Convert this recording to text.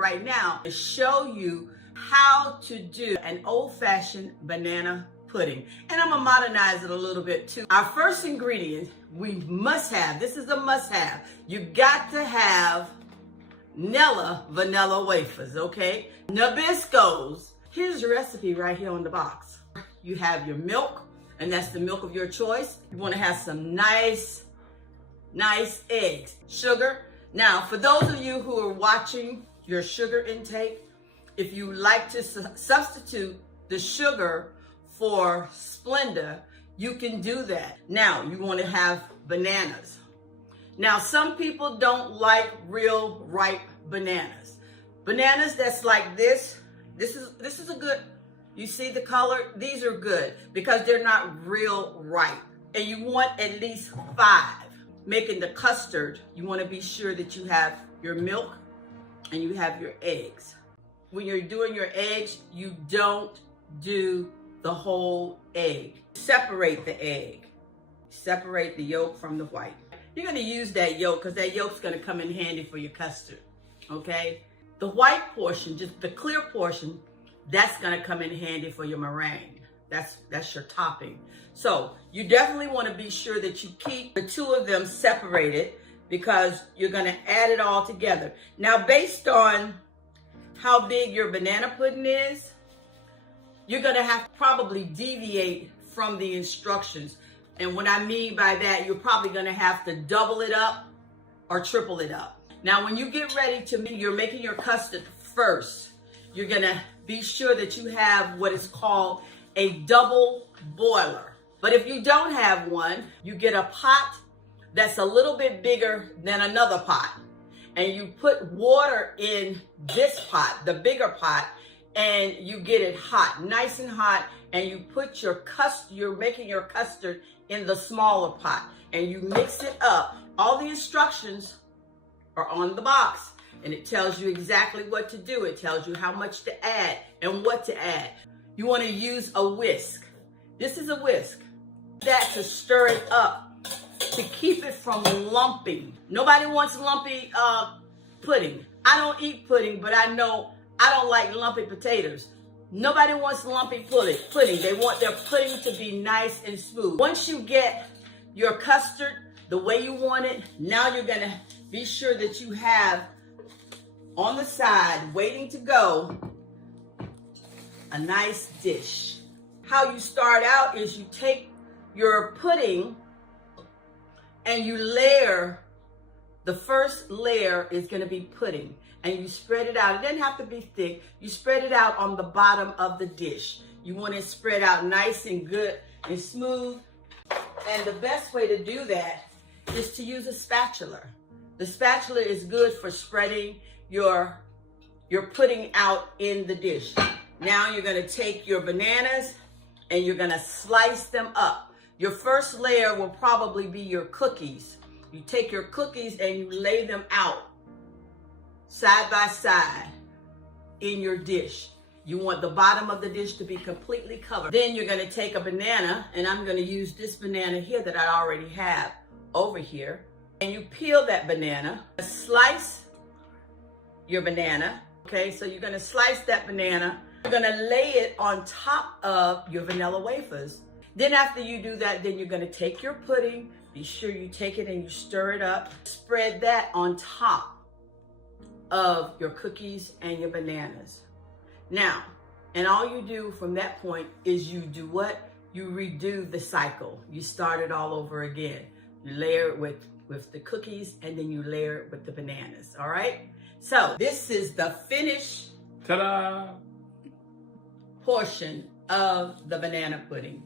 right now to show you how to do an old-fashioned banana pudding. And I'm gonna modernize it a little bit too. Our first ingredient we must have, this is a must-have, you got to have Nella vanilla wafers, okay? Nabisco's. Here's your recipe right here on the box. You have your milk, and that's the milk of your choice. You wanna have some nice eggs. Sugar. Now, for those of you who are watching your sugar intake, if you like to substitute the sugar for Splenda, you can do that. Now, you want to have bananas. Now, some people don't like real ripe bananas. Bananas that's like this is a good, you see the color? These are good because they're not real ripe. And you want at least 5. Making the custard, you want to be sure that you have your milk and you have your eggs. When you're doing your eggs, you don't do the whole egg. Separate the egg. Separate the yolk from the white. You're going to use that yolk because that yolk's going to come in handy for your custard, okay? The white portion, just the clear portion, that's going to come in handy for your meringue. That's your topping. So you definitely want to be sure that you keep the two of them separated because you're going to add it all together. Now, based on how big your banana pudding is, you're going to have to probably deviate from the instructions. And what I mean by that, you're probably going to have to double it up or triple it up. Now, when you get ready you're making your custard first, you're going to be sure that you have what is called a double boiler. But if you don't have one, you get a pot that's a little bit bigger than another pot. And you put water in this pot, the bigger pot, and you get it hot, nice and hot, and you put your custard, you're making your custard in the smaller pot, and you mix it up. All the instructions are on the box, and it tells you exactly what to do. It tells you how much to add and what to add. You want to use a whisk. This is a whisk. That to stir it up, to keep it from lumping. Nobody wants lumpy pudding. I don't eat pudding, but I know I don't like lumpy potatoes. Nobody wants lumpy pudding. They want their pudding to be nice and smooth. Once you get your custard the way you want it, now you're gonna be sure that you have on the side, waiting to go, a nice dish. How you start out is you take your pudding and you layer, the first layer is going to be pudding, and you spread it out. It doesn't have to be thick. You spread it out on the bottom of the dish. You want it spread out nice and good and smooth. And the best way to do that is to use a spatula. The spatula is good for spreading your pudding out in the dish. Now you're going to take your bananas and you're going to slice them up. Your first layer will probably be your cookies. You take your cookies and you lay them out side by side in your dish. You want the bottom of the dish to be completely covered. Then you're going to take a banana, and I'm going to use this banana here that I already have over here. And you peel that banana, slice your banana. Okay, so you're going to slice that banana. You're going to lay it on top of your vanilla wafers. Then after you do that, then you're going to take your pudding. Be sure you take it and you stir it up. Spread that on top of your cookies and your bananas. Now, and all you do from that point is you do what? You redo the cycle. You start it all over again. You layer it with the cookies, and then you layer it with the bananas, all right? So this is the finished ta-da! portion of the banana pudding.